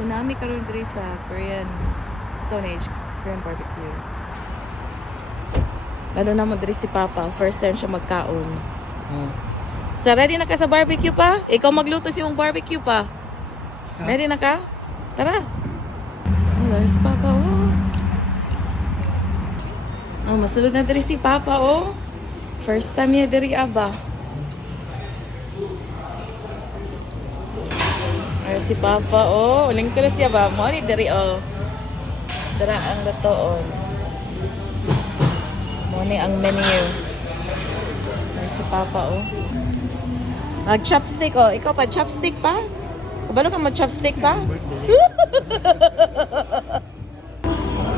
So nami karon diri sa Korean Stone Age Korean barbecue. Lalo na mo diri si Papa, first time siya magkaon. Hmm. So ready na ka sa barbecue pa? Ikaw magluto si mong barbecue pa. Ready na ka? Tara. Oh, there's Papa, oh. Oh, masulod na diri si Papa, oh. First time niya diri, aba. Si Papa, oh. Uling ko na siya ba? Mo ni diri, oh. Dara ang latoon. Mo ni ang menu. Ay, si Papa, oh. Mag chopstick, oh. Ikaw pa, chopstick pa? Kabalo ka mag-chopstick pa?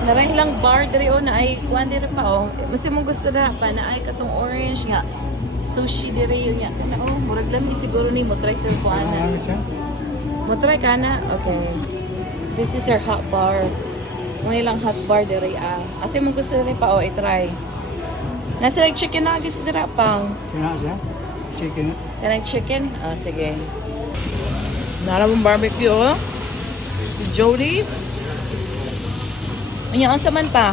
Naray lang bar diri oh na ay kuan diri pa oh. Mas mo gusto na pa na ay katong orange nga sushi diri yun nga. Kana oh, murag lami siguro ni mo try sa kuana. Mo try kana. Okay. This is their hot bar. Mo lang hot bar diri ah. Kasi mo gusto diri pa oh i-try. Nasa like chicken nuggets dira pang. Kena siya? Chicken. Kanang chicken? Ah, sige. Naramong barbecue, oh. Si Jody. Anya, unsa man pa?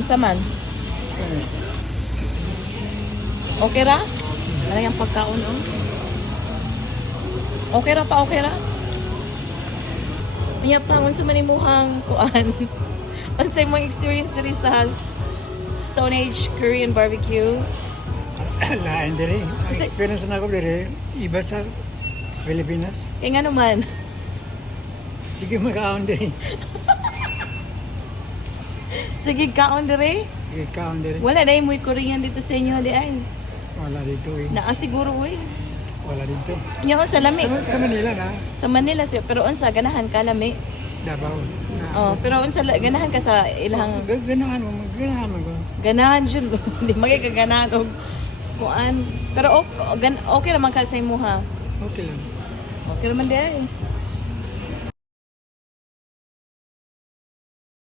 Unsa man? Okay ra? Ano yung pagkaon, oh? Okay ra pa, okay ra? Anya pa, unsa man imuhang kuan? unsa imong experience diri sa Stone Age Korean barbecue? Lain diri. Experience na ako diri, iba sa Pilipinas. Kaya nga naman. Sige mag-aon diri. Sige, kaon dire. Sige kaon diri. Wala na yung muy Korean dito sa inyo, di ay. Wala dito eh. Naa siguro, uy. Wala dito. Nya sa lami. Sa, sa Manila na. Sa Manila siya, pero unsa ganahan ka lami. Davao. Oh, pero unsa la- ganahan ka sa ilang Gan- Ganahan mo, ganahan mo. ganahan jud. Di magay ka ganahan og kuan. Pero okay, okay naman ka sa imuha. Okay lang. Okay naman di ay.